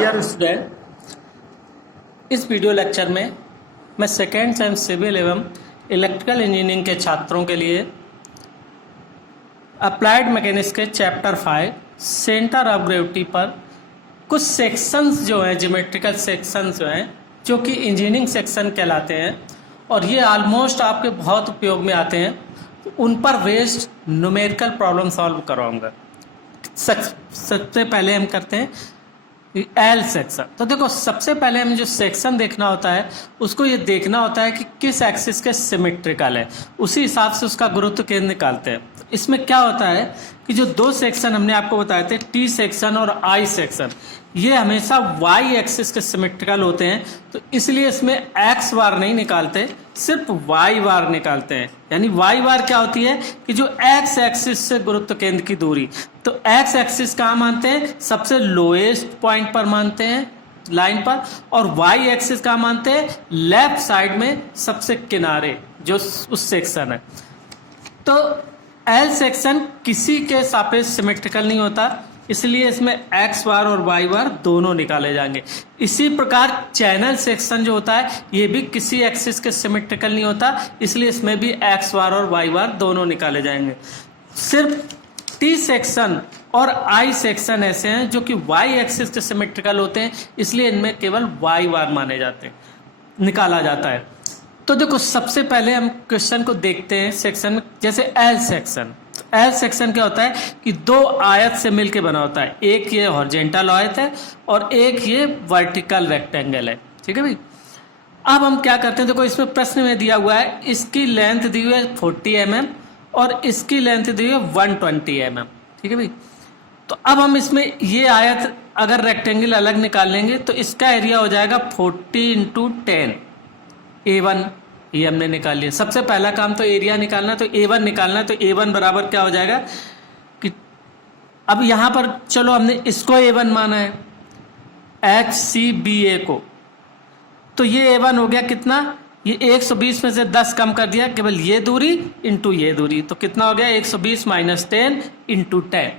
Dear student, इस video lecture में मैं सेकेंड सेम सिविल एवं इलेक्ट्रिकल इंजीनियरिंग के छात्रों के लिए अप्लाइड मैकेनिक्स के चैप्टर 5 सेंटर ऑफ ग्रेविटी पर कुछ सेक्शंस जो हैं, ज्योमेट्रिकल सेक्शंस जो हैं, जो कि इंजीनियरिंग सेक्शन कहलाते हैं और ये ऑलमोस्ट आपके बहुत उपयोग में आते हैं, तो उन पर बेस्ड न्यूमेरिकल प्रॉब्लम सॉल्व करवाऊंगा। सबसे पहले हम करते हैं एल सेक्शन। तो देखो, सबसे पहले हमें जो सेक्शन देखना होता है उसको ये देखना होता है कि किस एक्सिस के सिमेट्रिकल है, उसी हिसाब से उसका गुरुत्व केंद्र निकालते हैं। इसमें क्या होता है कि जो दो सेक्शन हमने आपको बताए थे, टी सेक्शन और आई सेक्शन, ये हमेशा वाई एक्सिस के सिमेट्रिकल होते हैं, तो इसलिए इसमें एक्स बार नहीं निकालते, सिर्फ वाई बार निकालते हैं। यानी वाई बार क्या होती है कि जो एक्स एक्सिस से गुरुत्व केंद्र की दूरी, तो एक्स एक्सिस कहाँ मानते हैं, सबसे लोएस्ट पॉइंट पर मानते हैं लाइन पर, और वाई एक्सिस कहाँ मानते हैं, लेफ्ट साइड में सबसे किनारे जो उस सेक्शन है। तो एल सेक्शन किसी के सापेक्ष सिमेट्रिकल नहीं होता, इसलिए इसमें एक्स बार और वाई बार दोनों निकाले जाएंगे। इसी प्रकार चैनल सेक्शन जो होता है ये भी किसी एक्सिस के सिमेट्रिकल नहीं होता, इसलिए इसमें भी एक्स बार और वाई बार दोनों निकाले जाएंगे। सिर्फ टी सेक्शन और आई सेक्शन ऐसे हैं जो कि वाई एक्सिस के सिमेट्रिकल होते हैं, इसलिए इनमें केवल वाई बार माने जाते हैं, निकाला जाता है। तो देखो, सबसे पहले हम क्वेश्चन को देखते हैं सेक्शन, जैसे एल सेक्शन। एल सेक्शन क्या होता है कि दो आयत से मिलके बना होता है, एक ये हॉरिजॉन्टल आयत है और एक ये वर्टिकल रेक्टेंगल है। ठीक है भाई, अब हम क्या करते हैं, देखो इसमें प्रश्न में दिया हुआ है, इसकी लेंथ दी हुई है 40 mm और इसकी लेंथ दी हुई है 120 mm। ठीक है भाई, तो अब हम इसमें ये आयत अगर रेक्टेंगल अलग निकाल लेंगे तो इसका एरिया हो जाएगा 40 × 10 A1। ये हमने निकाल लिया। सबसे पहला काम तो एरिया निकालना, तो A1 निकालना है। तो A1 बराबर क्या हो जाएगा कि अब यहाँ पर चलो हमने इसको A1 माना है, HCBA को, तो ये A1 हो गया कितना, ये 120 में से 10 कम कर दिया, केवल ये दूरी इंटू ये दूरी, तो कितना हो गया 120 - 10 × 10,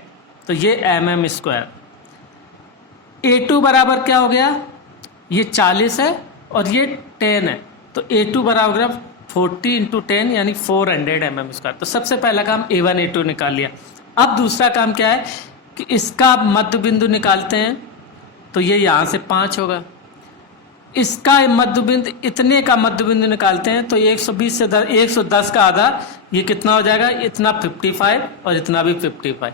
तो ये mm²। A2 बराबर क्या हो गया, ये 40 है और ये 10 है, तो A2 बराबर 40 × 10 यानी 400 mm²। तो सबसे पहला काम A1 A2 निकाल लिया। अब दूसरा काम क्या है कि इसका मध्य बिंदु निकालते हैं, तो ये यहाँ से 5 होगा। इसका मध्य बिंदु, इतने का मध्य बिंदु निकालते हैं, तो 120 से 110 का आधा, ये कितना हो जाएगा, इतना 55 और इतना भी 55।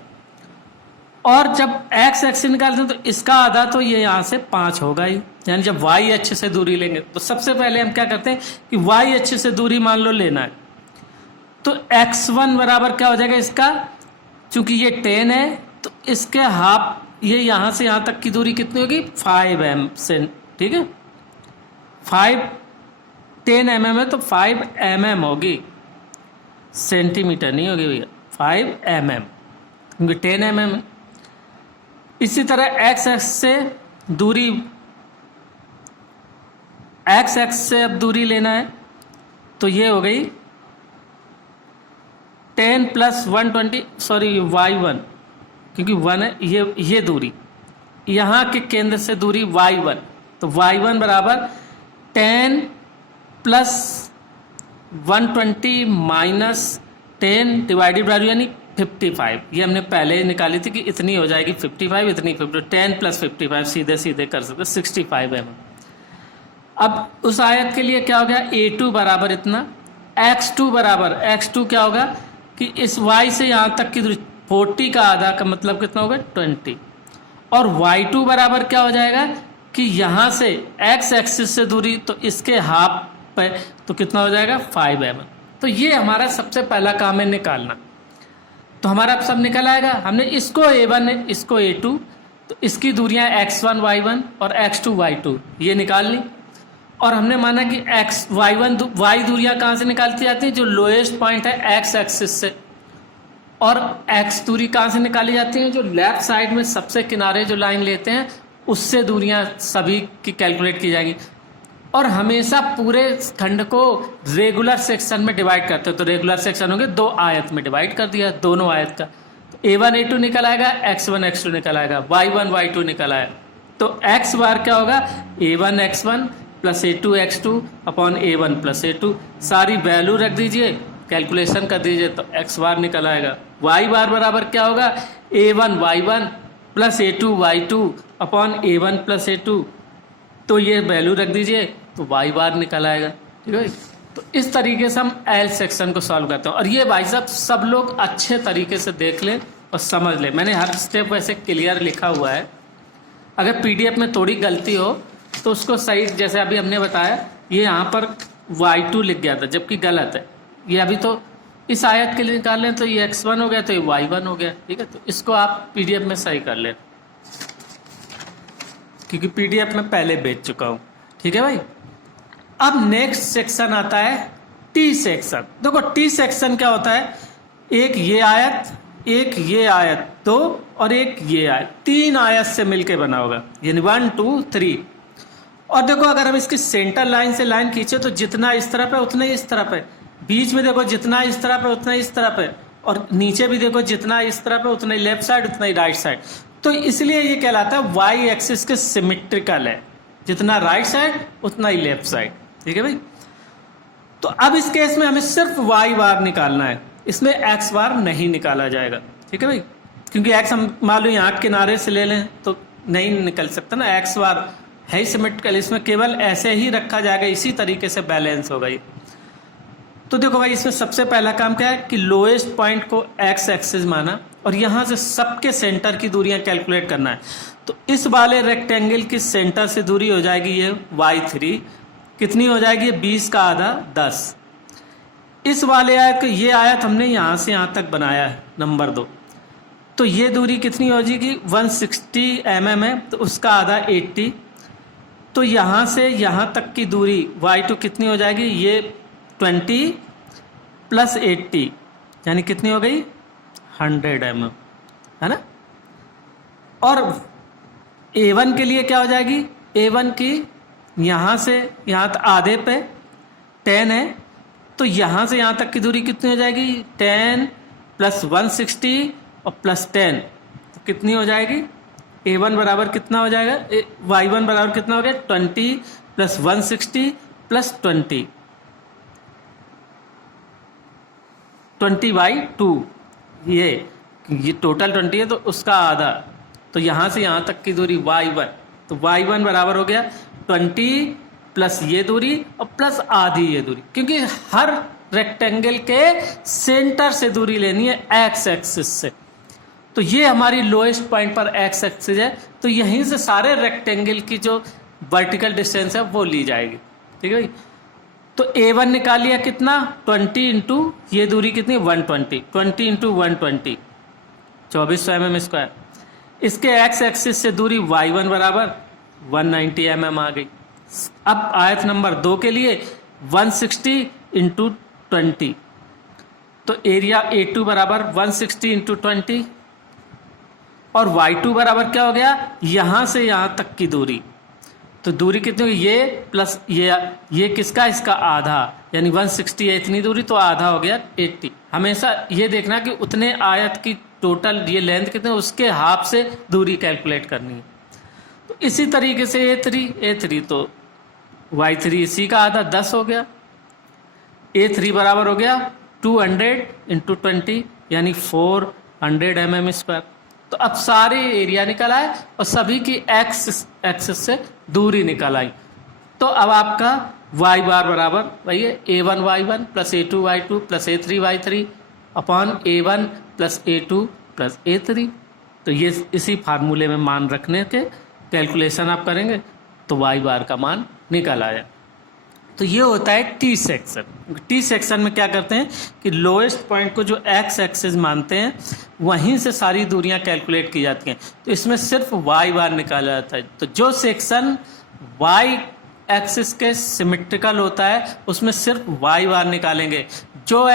और जब एक्स एक्सिस निकालते हैं तो इसका आधा, तो ये यहाँ से 5 होगा ही। यानी जब वाई अच्छे से दूरी लेंगे, तो सबसे पहले हम क्या करते हैं कि वाई अच्छे से दूरी मान लो लेना है, तो x1 बराबर क्या हो जाएगा इसका, चूंकि ये 10 है तो इसके हाफ, ये यहाँ से यहाँ तक की दूरी कितनी होगी 5 mm से। ठीक है, 10 mm है तो 5 mm होगी, सेंटीमीटर नहीं होगी भैया, 5 mm, क्योंकि 10 mm है। इसी तरह एक्स एक्स से दूरी, एक्स एक्स से अब दूरी लेना है, तो ये हो गई 10 + 120, सॉरी y1, क्योंकि 1 है, ये दूरी, यहाँ के केंद्र से दूरी y1, तो y1 बराबर 10 + 120 - 10 डिवाइडेड बाय यानी 55। ये हमने पहले ही निकाली थी कि इतनी हो जाएगी 55, इतनी 50, 10 + 55 सीधे कर सकते 65 mm। अब उस आयत के लिए क्या हो गया, A2 बराबर इतना, x2 बराबर, x2 क्या होगा कि इस y से यहाँ तक की दूरी 40 का आधा का मतलब कितना होगा 20, और y2 बराबर क्या हो जाएगा कि यहाँ से x एक्सिस से दूरी, तो इसके हाफ पे, तो कितना हो जाएगा 5 mm। तो ये हमारा सबसे पहला काम है निकालना, तो हमारा अब सब निकल आएगा। हमने इसको A1 है, इसको A2, तो इसकी दूरियां x1 y1 और x2 y2 ये निकाल ली, और हमने माना कि y दूरियां कहाँ से निकालती जाती हैं, जो लोएस्ट पॉइंट है x एक्सिस से, और x दूरी कहाँ से निकाली जाती है, जो लेफ्ट साइड में सबसे किनारे जो लाइन लेते हैं उससे दूरियां सभी की कैलकुलेट की जाएंगी। और हमेशा पूरे खंड को रेगुलर सेक्शन में डिवाइड करते हो, तो रेगुलर सेक्शन होंगे, दो आयत में डिवाइड कर दिया, दोनों आयत का, तो A1 A2 निकल आएगा, x1 x2 निकल आएगा, y1 y2 निकल आया। तो एक्स बार क्या होगा, A1 x1 plus A2 x2 upon A1 plus A2, सारी वैल्यू रख दीजिए, कैलकुलेशन कर दीजिए तो एक्स बार निकल आएगा। वाई बार बराबर क्या होगा, A1 y1 plus A2 y2 upon A1 plus A2, तो ये वैल्यू रख दीजिए तो वाई बार निकल आएगा। ठीक है भाई, तो इस तरीके से हम एल सेक्शन को सॉल्व करते हैं। और ये भाई साहब सब लोग अच्छे तरीके से देख लें और समझ लें, मैंने हर स्टेप वैसे क्लियर लिखा हुआ है। अगर पीडीएफ में थोड़ी गलती हो तो उसको सही, जैसे अभी हमने बताया ये यहाँ पर y2 लिख गया था जबकि गलत है, ये अभी तो इस आयत के लिए निकाल लें तो ये x1 हो गया तो ये y1 हो गया। ठीक है, तो इसको आप पीडीएफ में सही कर लें क्योंकि पीडीएफ में पहले भेज चुका हूँ। ठीक है भाई, अब नेक्स्ट सेक्शन आता है टी सेक्शन। देखो टी सेक्शन क्या होता है, एक ये आयत, एक ये आयत, दो और एक ये आयत, तीन आयत से मिलके बना होगा, यानी 1 2 3। और देखो अगर हम इसकी सेंटर लाइन से लाइन खींचे तो जितना इस तरफ है उतना ही इस तरफ है, बीच में देखो जितना इस तरफ है उतना ही इस तरफ है, और नीचे भी देखो जितना इस तरफ है उतना ही लेफ्ट साइड उतना ही राइट साइड। तो इसलिए ये कहलाता है वाई एक्सिस के सिमेट्रिकल है, जितना राइट साइड उतना ही लेफ्ट साइड। ठीक है भाई, तो अब इस केस में हमें सिर्फ वाई बार निकालना है, इसमें एक्स बार नहीं निकाला जाएगा। ठीक है भाई, क्योंकि एक्स हम मान लो यहाँ किनारे से ले लें तो नहीं निकल सकता ना, एक्स बार है ही सिमेट्रिकल, इसमें केवल ऐसे ही रखा जाएगा, इसी तरीके से बैलेंस होगा ये। तो देखो भाई इसमें सबसे पहला काम क्या है कि लोएस्ट पॉइंट को एक्स एक्सिस माना और यहाँ से सबके सेंटर की दूरियां कैलकुलेट करना है। तो इस वाले रेक्टेंगल की सेंटर से दूरी हो जाएगी ये y3, कितनी हो जाएगी, 20 का आधा 10। इस वाले आयत को, ये आयत हमने यहाँ से यहाँ तक बनाया है नंबर 2, तो ये दूरी कितनी हो जाएगी 160 mm है, तो उसका आधा 80। तो यहाँ से यहाँ तक की दूरी y2 कितनी हो जाएगी, ये 20 प्लस 80 यानी कितनी हो गई 100 mm, है ना। और A1 के लिए क्या हो जाएगी, A1 की यहाँ से यहाँ तक आधे पे 10 है, तो यहाँ से यहाँ तक की दूरी कितनी हो जाएगी 10 प्लस 160 और प्लस 10, तो कितनी हो जाएगी, A1 बराबर कितना हो जाएगा, y1 बराबर कितना हो गया 20 प्लस 160 प्लस 20/2, ये टोटल 20 है तो उसका आधा, तो यहाँ से यहाँ तक की दूरी y1, तो y1 बराबर हो गया 20 प्लस ये दूरी और प्लस आधी ये दूरी, क्योंकि हर रेक्टेंगल के सेंटर से दूरी लेनी है एक्स एक्सिस से। तो ये हमारी लोएस्ट पॉइंट पर एक्स एक्सिस है, तो यहीं से सारे रेक्टेंगल की जो वर्टिकल डिस्टेंस है वो ली जाएगी। ठीक है भाई, तो A1 निकाल लिया कितना 20 इंटू ये दूरी कितनी 120, 20 इंटू 120 2400 mm स्क्वायर। इसके एक्स एक्सिस से दूरी y1 बराबर 190 mm आ गई। अब आयत नंबर 2 के लिए 160 इंटू 20, तो एरिया A2 बराबर 160 इंटू 20 और y2 बराबर क्या हो गया, यहाँ से यहाँ तक की दूरी, तो दूरी कितनी होगी ये प्लस ये किसका, इसका आधा, यानी 160 है इतनी दूरी, तो आधा हो गया 80। हमेशा ये देखना कि उतने आयत की टोटल ये लेंथ कितने, उसके हाफ से दूरी कैलकुलेट करनी है। तो इसी तरीके से A3 तो y3 इसी का आधा 10 हो गया, A3 बराबर हो गया 200 इंटू 20 यानी 400 mm स्क्वायर। तो अब सारे एरिया निकल आए और सभी की एक्सिस से दूरी निकल आई। तो अब आपका y बार बराबर वही है A1 y1 plus A2 y2 plus A3 y3 upon A1 plus A2 plus A3। तो ये इसी फार्मूले में मान रखने के कैलकुलेशन आप करेंगे तो y बार का मान निकल आया। तो ये होता है टी सेक्शन। टी सेक्शन में क्या करते हैं कि लोएस्ट पॉइंट को जो एक्स एक्सिस मानते हैं वहीं से सारी दूरियां कैलकुलेट की जाती हैं, तो इसमें सिर्फ वाई बार निकाला जाता है। तो जो सेक्शन वाई एक्सिस के सिमेट्रिकल होता है उसमें सिर्फ वाई बार निकालेंगे, जो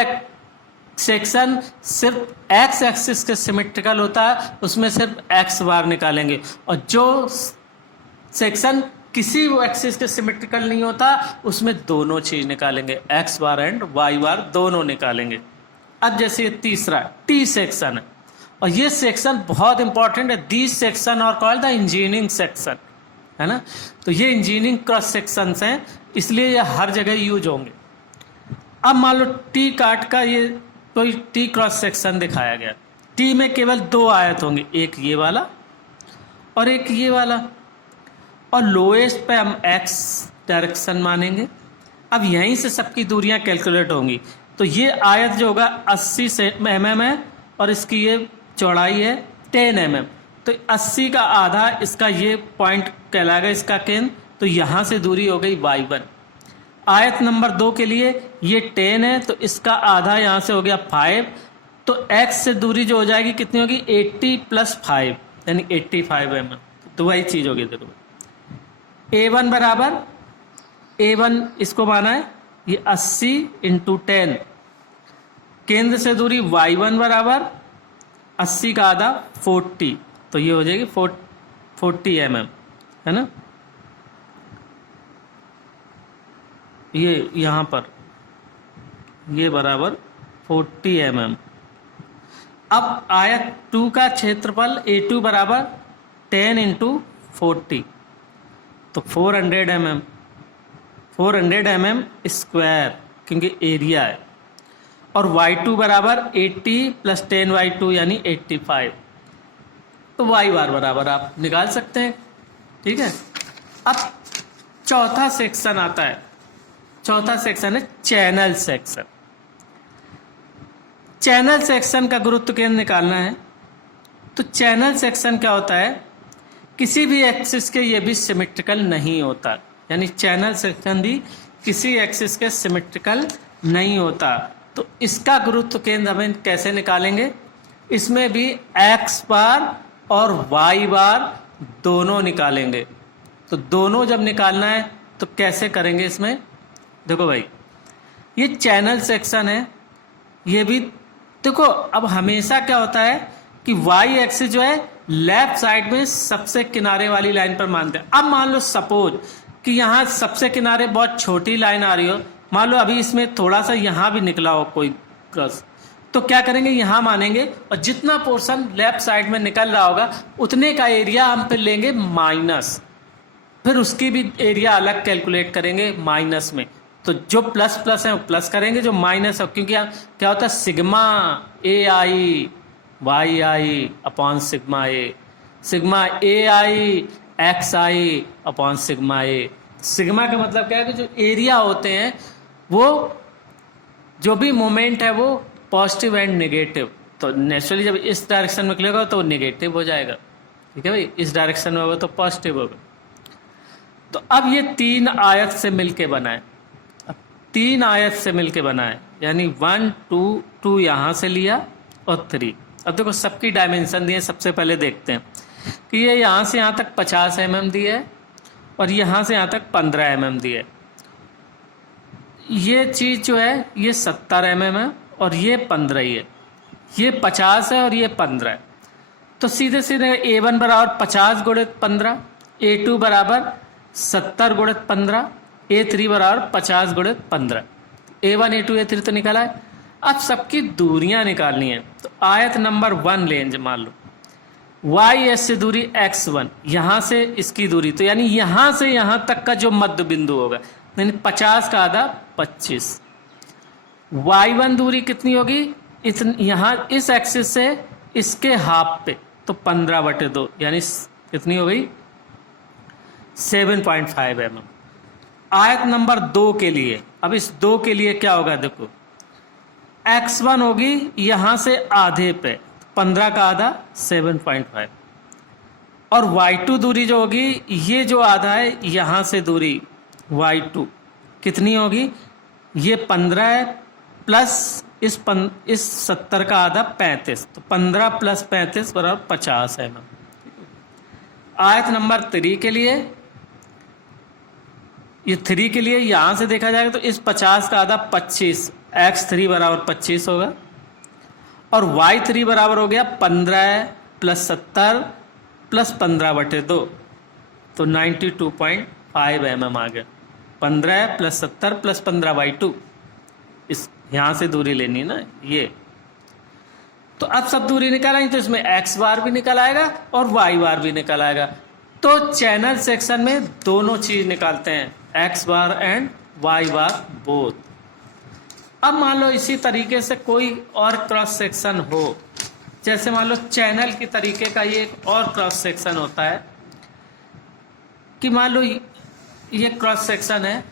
सेक्शन सिर्फ एक्स एक्सिस के सिमेट्रिकल होता है उसमें सिर्फ एक्स बार निकालेंगे, और जो सेक्शन किसी एक्सिस के सिमेट्रिकल नहीं होता उसमें दोनों चीज निकालेंगे, एक्स बार एंड वाई बार दोनों निकालेंगे। अब जैसे तीसरा टी सेक्शन है, और ये सेक्शन बहुत इंपॉर्टेंट है। दिस सेक्शन और कॉल्ड द इंजीनियरिंग सेक्शन। है ना। तो ये इंजीनियरिंग क्रॉस सेक्शंस हैं, इसलिए ये हर जगह यूज होंगे। अब मान लो टी काट का ये कोई टी क्रॉस सेक्शन दिखाया गया, टी में केवल 2 आयत होंगे, एक ये वाला और एक ये वाला, और लोएस्ट पे हम एक्स डायरेक्शन मानेंगे। अब यहीं से सबकी दूरियां कैलकुलेट होंगी। तो ये आयत जो होगा 80 mm है और इसकी ये चौड़ाई है 10 mm। तो 80 का आधा इसका ये पॉइंट कहलाएगा इसका केंद्र। तो यहाँ से दूरी हो गई y1। आयत नंबर 2 के लिए ये 10 है, तो इसका आधा यहाँ से हो गया 5। तो x से दूरी जो हो जाएगी कितनी होगी, 80 + 5 यानी 85 mm। तो वही चीज़ होगी। देखो a1 बराबर, a1 इसको माना है ये 80 × 10, केंद्र से दूरी y1 बराबर 80 का आधा 40, तो ये हो जाएगी 40 mm, है ना। ये यहाँ पर ये बराबर 40 mm। अब आयत 2 का क्षेत्रफल A2 बराबर 10 × 40, तो 400 mm, 400 mm स्क्वायर क्योंकि एरिया है। और y2 बराबर 80 + 10y2 यानी 85। तो y बार बराबर आप निकाल सकते हैं, ठीक है। अब चौथा सेक्शन आता है, चौथा सेक्शन है चैनल सेक्शन। चैनल सेक्शन का गुरुत्व केंद्र निकालना है। तो चैनल सेक्शन क्या होता है, किसी भी एक्सिस के ये भी सिमेट्रिकल नहीं होता, यानी चैनल सेक्शन भी किसी एक्सिस के सिमेट्रिकल नहीं होता। तो इसका गुरुत्व केंद्र हमें कैसे निकालेंगे, इसमें भी एक्स बार और वाई बार दोनों निकालेंगे। तो दोनों जब निकालना है तो कैसे करेंगे, इसमें देखो भाई ये चैनल सेक्शन है, ये भी देखो। अब हमेशा क्या होता है कि वाई एक्सिस जो है लेफ्ट साइड में सबसे किनारे वाली लाइन पर मानते हैं। अब मान लो सपोज कि यहाँ सबसे किनारे बहुत छोटी लाइन आ रही हो, मान लो अभी इसमें थोड़ा सा यहाँ भी निकला हो कोई क्रॉस, तो क्या करेंगे यहाँ मानेंगे, और जितना पोर्शन लेफ्ट साइड में निकल रहा होगा उतने का एरिया हम फिर लेंगे माइनस, फिर उसकी भी एरिया अलग कैलकुलेट करेंगे माइनस में। तो जो प्लस प्लस है वो प्लस करेंगे, जो माइनस है क्योंकि क्या होता है सिग्मा ए आई वाई आई अपॉन सिग्मा ए, सिग्मा ए आई एक्स आई अपॉन सिग्मा ए। सिग्मा का मतलब क्या है कि जो एरिया होते हैं वो जो भी मोमेंट है वो पॉजिटिव एंड नेगेटिव, तो नेचुरली जब इस डायरेक्शन में निकलेगा तो नेगेटिव हो जाएगा, ठीक है भाई। इस डायरेक्शन में होगा तो पॉजिटिव होगा। तो अब ये 3 आयत से मिलके बना है, अब 3 आयत से मिलके बना है, यानी 1 2 2 यहाँ से लिया और 3। अब देखो सबकी डायमेंशन दिए, सबसे पहले देखते हैं कि ये यहाँ से यहाँ तक 50 mm दी है और यहाँ से यहाँ तक 15 mm दी है। ये चीज़ जो है ये 70 mm है और ये 15 ही है, ये 50 है और ये 15 है। तो सीधे सीधे A1 बराबर 50 × 15, A2 बराबर 70 × 15, A3 बराबर 50 × 15। A1 A2 A3 तो निकाला है। अब सबकी दूरियां निकालनी है, तो आयत नंबर 1 लेंगे, मान लो वाई एस से दूरी x1, यहाँ से इसकी दूरी, तो यानी यहाँ से यहाँ तक का जो मध्य बिंदु होगा, यानी 50 का आधा 25। y1 दूरी कितनी होगी, यहाँ इस एक्सिस से इसके हाफ पे, तो 15/2 यानी कितनी हो गई 7.5 mm। आयत नंबर 2 के लिए, अब इस 2 के लिए क्या होगा, देखो x1 होगी यहाँ से आधे पे, 15 का आधा 7.5, और y2 दूरी जो होगी ये जो आधा है यहाँ से दूरी y2 कितनी होगी, ये 15 है प्लस इस 70 का आधा 35, तो 15 + 35 बराबर 50 है। आयत नंबर 3 के लिए, ये 3 के लिए यहाँ से देखा जाएगा तो इस 50 का आधा 25, x3 बराबर 25 होगा, और y3 बराबर हो गया 15 + 70 + 15/2, तो 92.5 mm आ गया। 15 + 70 + 15/2, इस यहाँ से दूरी लेनी है ना ये। तो अब सब दूरी निकाल आई तो इसमें x बार भी निकल आएगा और y बार भी निकल आएगा। तो चैनल सेक्शन में दोनों चीज निकालते हैं, x bar and y bar both. अब मान लो इसी तरीके से कोई और क्रॉस सेक्शन हो, जैसे मान लो चैनल की तरीके का ये एक और क्रॉस सेक्शन होता है कि मान लो ये क्रॉस सेक्शन है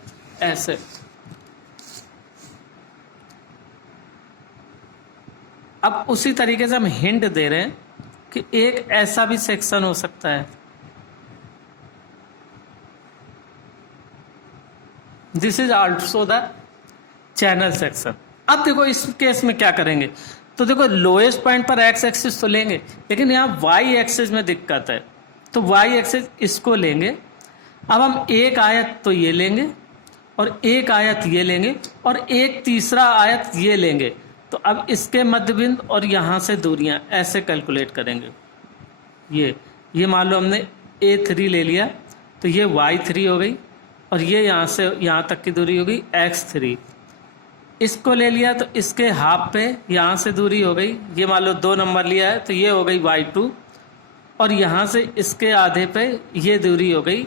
ऐसे, अब उसी तरीके से हम हिंट दे रहे हैं कि एक ऐसा भी सेक्शन हो सकता है, this is also the channel section. अब देखो इस केस में क्या करेंगे, तो देखो लोएस्ट पॉइंट पर एक्स एक्सिस तो लेंगे, लेकिन यहाँ वाई एक्सिस में दिक्कत है, तो वाई एक्सिस इसको लेंगे। अब हम एक आयत तो ये लेंगे और एक आयत ये लेंगे और एक तीसरा आयत ये लेंगे, तो अब इसके मध्यबिंदु और यहाँ से दूरियां ऐसे कैलकुलेट करेंगे। ये मान लो हमने A3 ले लिया, तो ये Y3 हो गई और ये यहाँ से यहाँ तक की दूरी हो गई X3। इसको ले लिया तो इसके हाफ पे यहाँ से दूरी हो गई, ये मान लो 2 नंबर लिया है तो ये हो गई Y2, और यहाँ से इसके आधे पे ये दूरी हो गई,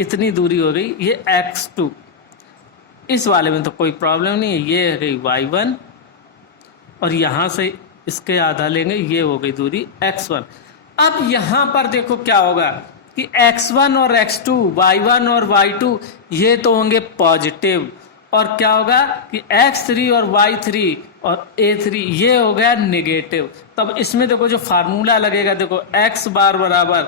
इतनी दूरी हो गई ये X2। इस वाले में तो कोई प्रॉब्लम नहीं है, ये हो गई Y1 और यहाँ से इसके आधा लेंगे, ये हो गई दूरी X1। अब यहाँ पर देखो क्या होगा कि X1 और X2, Y1 और Y2 ये तो होंगे पॉजिटिव, और क्या होगा कि X3 और Y3 और A3 ये हो गया नेगेटिव। तब इसमें देखो जो फार्मूला लगेगा, देखो x बार बराबर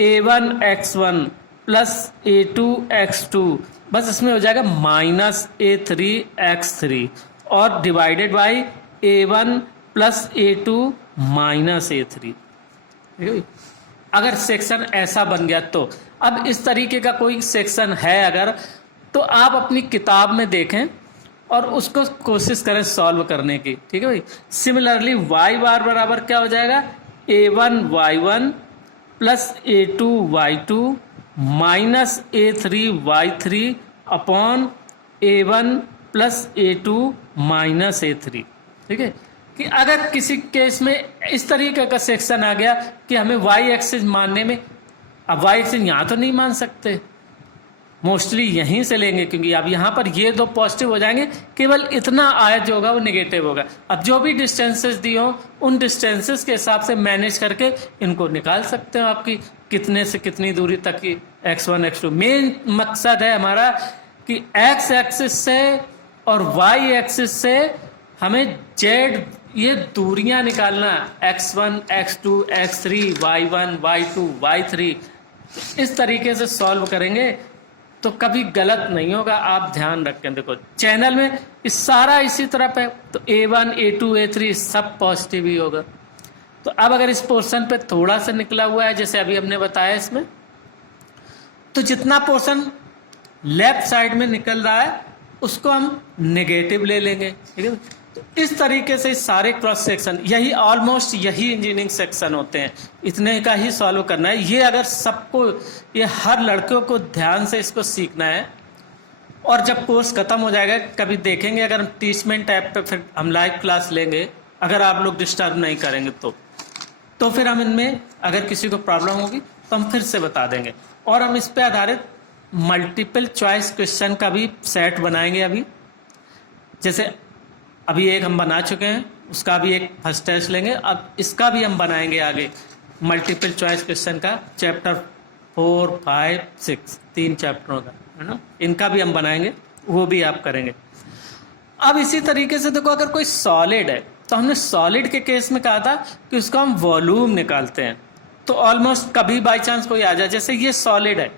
A1 X1 plus A2 X2, बस इसमें हो जाएगा माइनस A3 X3 और divided by A1 plus A2 minus A3। अगर सेक्शन ऐसा बन गया तो अब इस तरीके का कोई सेक्शन है अगर, तो आप अपनी किताब में देखें और उसको कोशिश करें सॉल्व करने की, ठीक है भाई। सिमिलरली y बार बराबर क्या हो जाएगा, A1 Y1 plus A2 Y2 minus A3 Y3 upon A1 plus A2 minus A3, ठीक है। कि अगर किसी केस में इस तरीके का सेक्शन आ गया कि हमें y एक्सिस मानने में, अब y एक्सिस यहाँ तो नहीं मान सकते, मोस्टली यहीं से लेंगे क्योंकि अब यहाँ पर ये दो पॉजिटिव हो जाएंगे, केवल इतना आयत जो होगा वो नेगेटिव होगा। अब जो भी डिस्टेंसेस दी हो उन डिस्टेंसेस के हिसाब से मैनेज करके इनको निकाल सकते हो, आपकी कितने से कितनी दूरी तक की x1 x2। मेन मकसद है हमारा कि x एक्सिस से और y एक्सिस से हमें z ये दूरियां निकालना, x1 x2 x3 y1 y2 y3, इस तरीके से सॉल्व करेंगे तो कभी गलत नहीं होगा। आप ध्यान रखें, देखो चैनल में इस सारा इसी तरफ है तो A1 A2 A3 सब पॉजिटिव ही होगा। तो अब अगर इस पोर्शन पे थोड़ा सा निकला हुआ है जैसे अभी हमने बताया इसमें, तो जितना पोर्शन लेफ्ट साइड में निकल रहा है उसको हम नेगेटिव ले लेंगे, ठीक है। तो इस तरीके से सारे क्रॉस सेक्शन, यही ऑलमोस्ट यही इंजीनियरिंग सेक्शन होते हैं, इतने का ही सॉल्व करना है। ये अगर सबको, ये हर लड़कों को ध्यान से इसको सीखना है, और जब कोर्स खत्म हो जाएगा कभी देखेंगे, अगर हम टीचमेंट ऐप पे फिर हम लाइव क्लास लेंगे, अगर आप लोग डिस्टर्ब नहीं करेंगे तो फिर हम इनमें अगर किसी को प्रॉब्लम होगी तो हम फिर से बता देंगे, और हम इस पे आधारित मल्टीपल चॉइस क्वेश्चन का भी सेट बनाएंगे। अभी जैसे अभी एक हम बना चुके हैं, उसका भी एक फर्स्ट टेस्ट लेंगे, अब इसका भी हम बनाएंगे आगे मल्टीपल चॉइस क्वेश्चन का, चैप्टर 4, 5, 6 3 चैप्टरों का, है ना, इनका भी हम बनाएंगे, वो भी आप करेंगे। अब इसी तरीके से देखो अगर कोई सॉलिड है, तो हमने सॉलिड के केस में कहा था कि उसका हम वॉल्यूम निकालते हैं, तो ऑलमोस्ट कभी बाई चांस कोई आ जाए, जैसे ये सॉलिड है,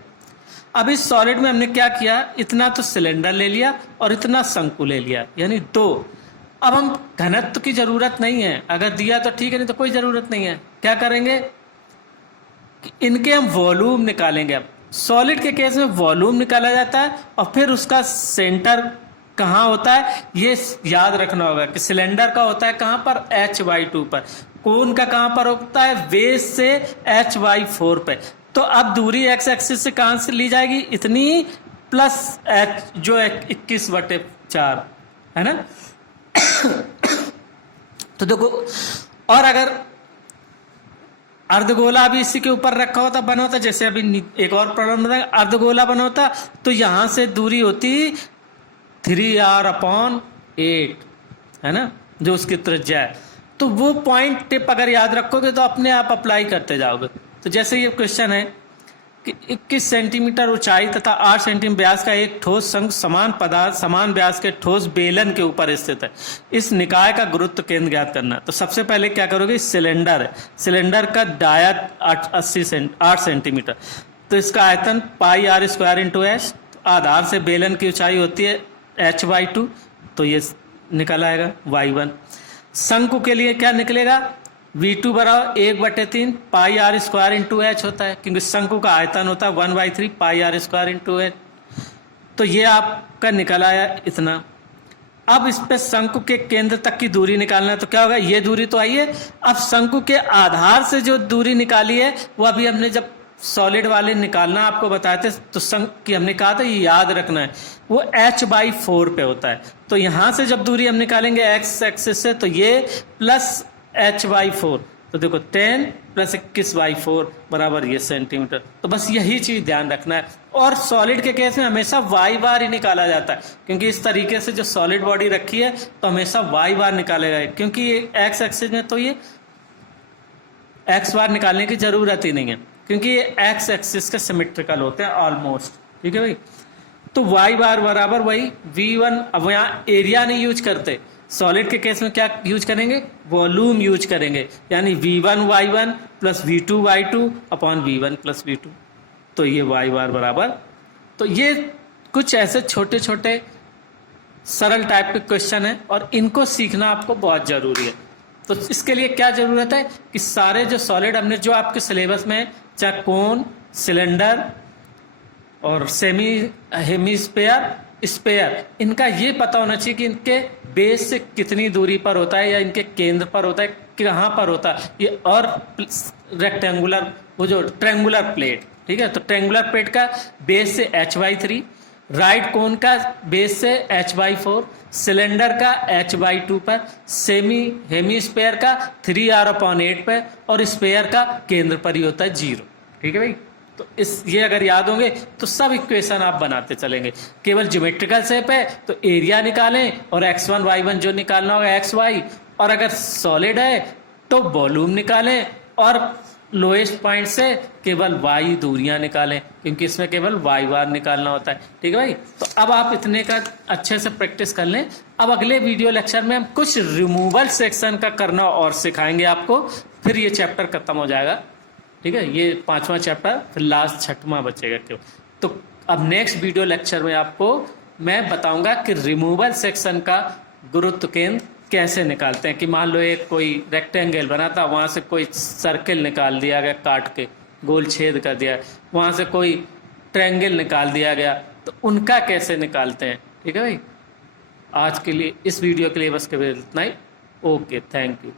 अब इस सॉलिड में हमने क्या किया, इतना तो सिलेंडर ले लिया और इतना शंकु ले लिया, यानी 2। अब हम घनत्व की जरूरत नहीं है, अगर दिया तो ठीक है, नहीं तो कोई जरूरत नहीं है। क्या करेंगे कि इनके हम वॉल्यूम निकालेंगे। अब सॉलिड के केस में वॉल्यूम निकाला जाता है और फिर उसका सेंटर कहाँ होता है ये याद रखना होगा कि सिलेंडर का होता है कहाँ पर, Hy2 पर। कोन का कहाँ पर होता है, बेस से Hy4 पे। तो अब दूरी x एक्सिस से कहाँ से ली जाएगी, इतनी प्लस h जो 21/4 है ना। तो देखो, और अर्धगोला भी इसी के ऊपर रखा होता बना होता, जैसे अभी एक और प्रॉब्लम बताएंगे, अर्धगोला बना होता तो यहाँ से दूरी होती 3r/8, है ना, जो उसकी त्रिज्या है। तो वो पॉइंट टिप अगर याद रखोगे तो अपने आप अप्लाई करते जाओगे। तो जैसे ये क्वेश्चन है कि 21 सेंटीमीटर ऊंचाई तथा 8 सेंटीमीटर व्यास का एक ठोस शंख समान पदार्थ समान व्यास के ठोस बेलन के ऊपर स्थित है, इस निकाय का गुरुत्व केंद्र ज्ञात करना है। तो सबसे पहले क्या करोगे, सिलेंडर है, सिलेंडर का डाया 8 सेंटीमीटर, तो इसका आयतन πr² × h, आधार से बेलन की ऊंचाई होती है h/2, तो ये निकल आएगा y1। शंकु के लिए क्या निकलेगा, V2 बराबर 1/3 πr² × h होता है, क्योंकि शंकु का आयतन होता है 1/3 πr² × h। तो ये आपका निकल आया इतना। अब इस पे शंकु के केंद्र तक की दूरी निकालना है, तो क्या होगा, ये दूरी तो आई है। अब शंकु के आधार से जो दूरी निकाली है वो अभी हमने जब सॉलिड वाले निकालना आपको बताए थे तो शंकु की हमने कहा था ये याद रखना है, वो h/4 पे होता है। तो यहां से जब दूरी हम निकालेंगे x एक्सिस से, तो ये प्लस h/4, तो देखो 10 + 21/4 बराबर ये सेंटीमीटर। तो बस यही चीज ध्यान रखना है। और सॉलिड के केस में हमेशा y बार ही निकाला जाता है, क्योंकि इस तरीके से जो सॉलिड बॉडी रखी है तो हमेशा y बार निकालेगा, क्योंकि ये x एक्सिस में तो ये x बार निकालने की जरूरत ही नहीं है, क्योंकि ये x एक्सिस के सिमेट्रिकल होते हैं ऑलमोस्ट। ठीक है भाई, तो y बार बराबर वही v1। अब यहाँ एरिया नहीं यूज करते, सॉलिड के केस में क्या यूज करेंगे, वॉल्यूम यूज करेंगे, यानी v1 y1 + v2 y2 upon v1 + v2। तो ये y बार बराबर, तो ये कुछ ऐसे छोटे छोटे सरल टाइप के क्वेश्चन है और इनको सीखना आपको बहुत जरूरी है। तो इसके लिए क्या जरूरत है कि सारे जो सॉलिड हमने जो आपके सिलेबस में, चाहे कोन, सिलेंडर और सेमी हेमिस्फीयर, स्फीयर, इनका ये पता होना चाहिए कि इनके बेस से कितनी दूरी पर होता है या इनके केंद्र पर होता है, कहाँ पर होता है ये, और रेक्टेंगुलर, वो जो ट्रेंगुलर प्लेट, ठीक है, तो ट्रेंगुलर प्लेट का बेस से h/3, राइट कोन का बेस से h/4, सिलेंडर का h/2 पर, सेमी हेमिस्फीयर का 3r/8 पर, और स्फीयर का केंद्र पर ही होता है 0। ठीक है भाई, तो ये अगर याद होंगे तो सब इक्वेशन आप बनाते चलेंगे। केवल ज्योमेट्रिकल शेप है तो एरिया निकालें और x1 y1 जो निकालना होगा xy, और अगर सॉलिड है तो वॉल्यूम निकालें और लोएस्ट पॉइंट से केवल y दूरियां निकालें, क्योंकि इसमें केवल y बार निकालना होता है। ठीक है भाई, तो अब आप इतने का अच्छे से प्रैक्टिस कर लें। अब अगले वीडियो लेक्चर में हम कुछ रिमूवल सेक्शन का करना और सिखाएंगे आपको, फिर ये चैप्टर खत्म हो जाएगा। ठीक है, ये 5वां चैप्टर, फिर लास्ट 6वां बचेगा क्यों। तो अब नेक्स्ट वीडियो लेक्चर में आपको मैं बताऊंगा कि रिमूवल सेक्शन का गुरुत्व केंद्र कैसे निकालते हैं। कि मान लो एक कोई रेक्टेंगल बना था, वहां से कोई सर्किल निकाल दिया गया, काट के गोल छेद कर दिया, वहां से कोई ट्रायंगल निकाल दिया गया, तो उनका कैसे निकालते हैं। ठीक है भाई, आज के लिए इस वीडियो के लिए बस केवल इतना ही। Okay, thank you.